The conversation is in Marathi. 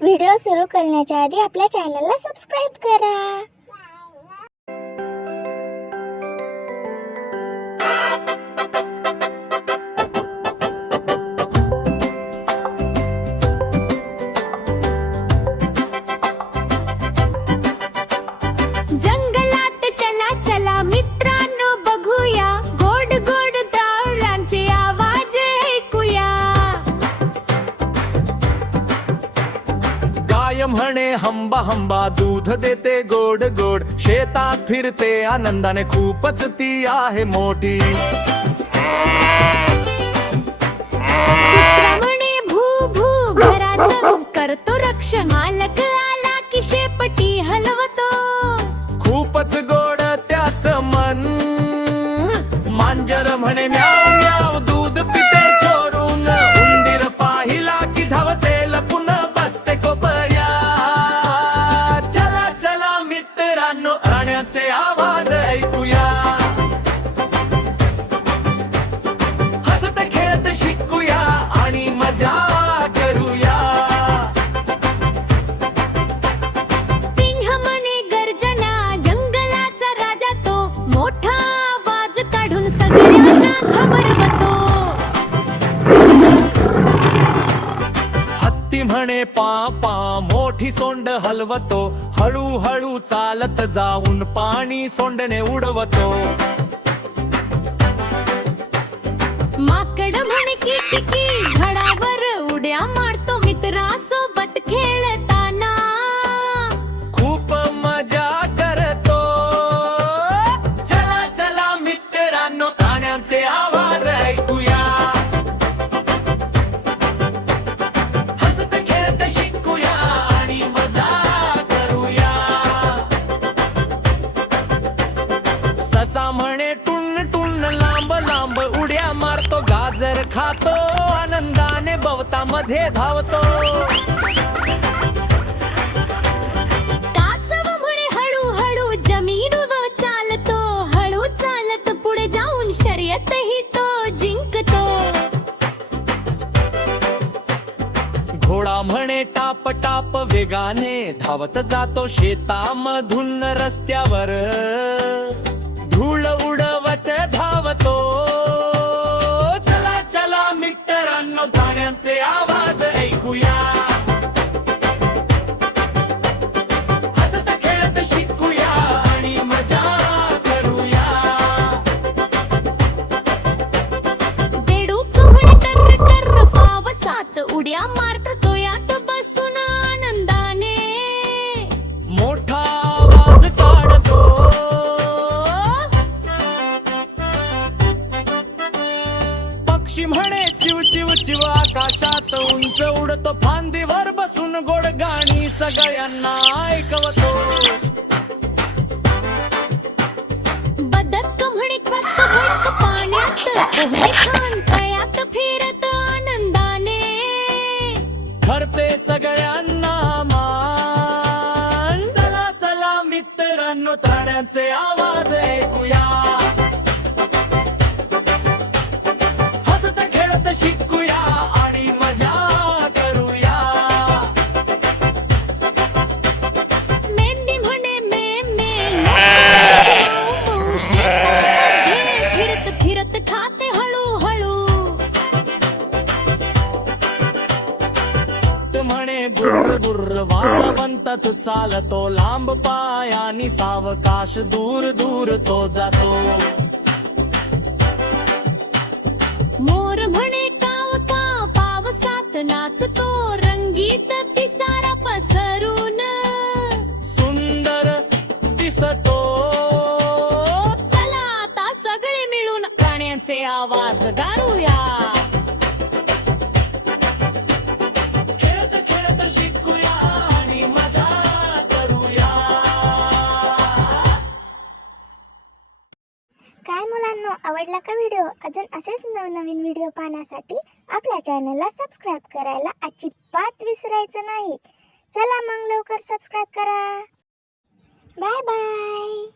व्हिडिओ सुरू करण्याच्या आधी आपल्या चॅनलला सबस्क्राइब करा। जंगलात चला चला मित्रांनो बघूया, गोड गोड टाळांचे आवाज ऐकूया। गाय म्हणे हंबा हंबा दूध देते गोड गोड, शेतात फिरते आनंदाने खूपच ती आहे मोठी। कुत्रा म्हणे भू भू घराचं करतो रक्षण, मालक आला की शेपटी हलवतो। खूपच गोड त्याच मन। मांजर म्हणे म्याव म्याव दूध पिते चोरून, उंदीर पाहिला की धावते लपून बसते कोपऱ्यात। चला चला मित्रांनो प्राण्याचे आवाज ऐकूया, हसत खेळत शिकूया आणि मजा करूया। सिंह म्हणे गर्जना जंगलाचा राजा तो, मोठा आवाज काढून सगळ्यांना घाबरवतो। हत्ती म्हणे पापा मोठी सोंड हलवतो, हळूहळू चालत जाऊन पाणी सोंडने उडवतो। माकड म्हणे किटकी झाडावर उड्या मारतो, मित्रासोबत खेळताना खूप मजा करतो। चला चला मित्रांनो प्राण्यांचे आवाज ऐकूया, हसत खेळत शिकूया आणि मजा करूया। ससा म्हणे टुन टुन लांब लांब उड्या मारतो, गाजर खातो आनंदाने भवतामध्ये धावतो। कासव म्हणे हळूहळू जमिनीवर चालतो, हळू चालत पुढे जाऊन शर्यतही तो जिंकतो। घोडा म्हणे टाप टाप वेगाने धावत जातो, शेतामधून रस्त्यावर धूळ उडवत धावतो। चला चला मित्रांनो प्राण्यांचे आवाज ऐकूया, हसत खेळत शिकूया आणि मजा करूया। बेडूक म्हणे टर टर पावसात उड्या मारतो, यात बसून आनंदाने मोठा आवाज काढतो। पक्षी म्हणे चिव चिव चिव आकाशात उंच उडतो, फांदीवर बसून गोड गाणी सगळ्यांना ऐकवतो। बदक म्हणे क्वक क्वक पाण्यात पोहते छान, तळ्यात फिरत आनंदाने ठरते सगळ्यांना मान। चला चला मित्रांनो प्राण्यांचे आवाज ऐकूया, हसत खेळत शिकूया आणि मजा करूया। मेंढी म्हणे मे मे मोठ्याची माऊ माऊ, शेतामध्ये फिरत फिरत खाते हळूहळू। म्हणे गुर्र गुर्र वाळवंतात चालतो, लांब पायानी सावकाश दूर दूर तो जातो। मोर म्हणे काव काव पावसात नाचतो, रंगीत पिसारा पसरून सुंदर दिसतो। चला आता सगळे मिळून प्राण्यांचे आवाज गारूया। खेळत खेळत शिकूया आणि मजा करूया। काय मुलांनो, आवडला का व्हिडिओ? अजून असेच नवनवीन व्हिडिओ पाहण्यासाठी आपल्या चॅनलला सबस्क्राइब करायला अजिबात विसरायचं नाही। चला मग लवकर सबस्क्राइब करा। Bye bye.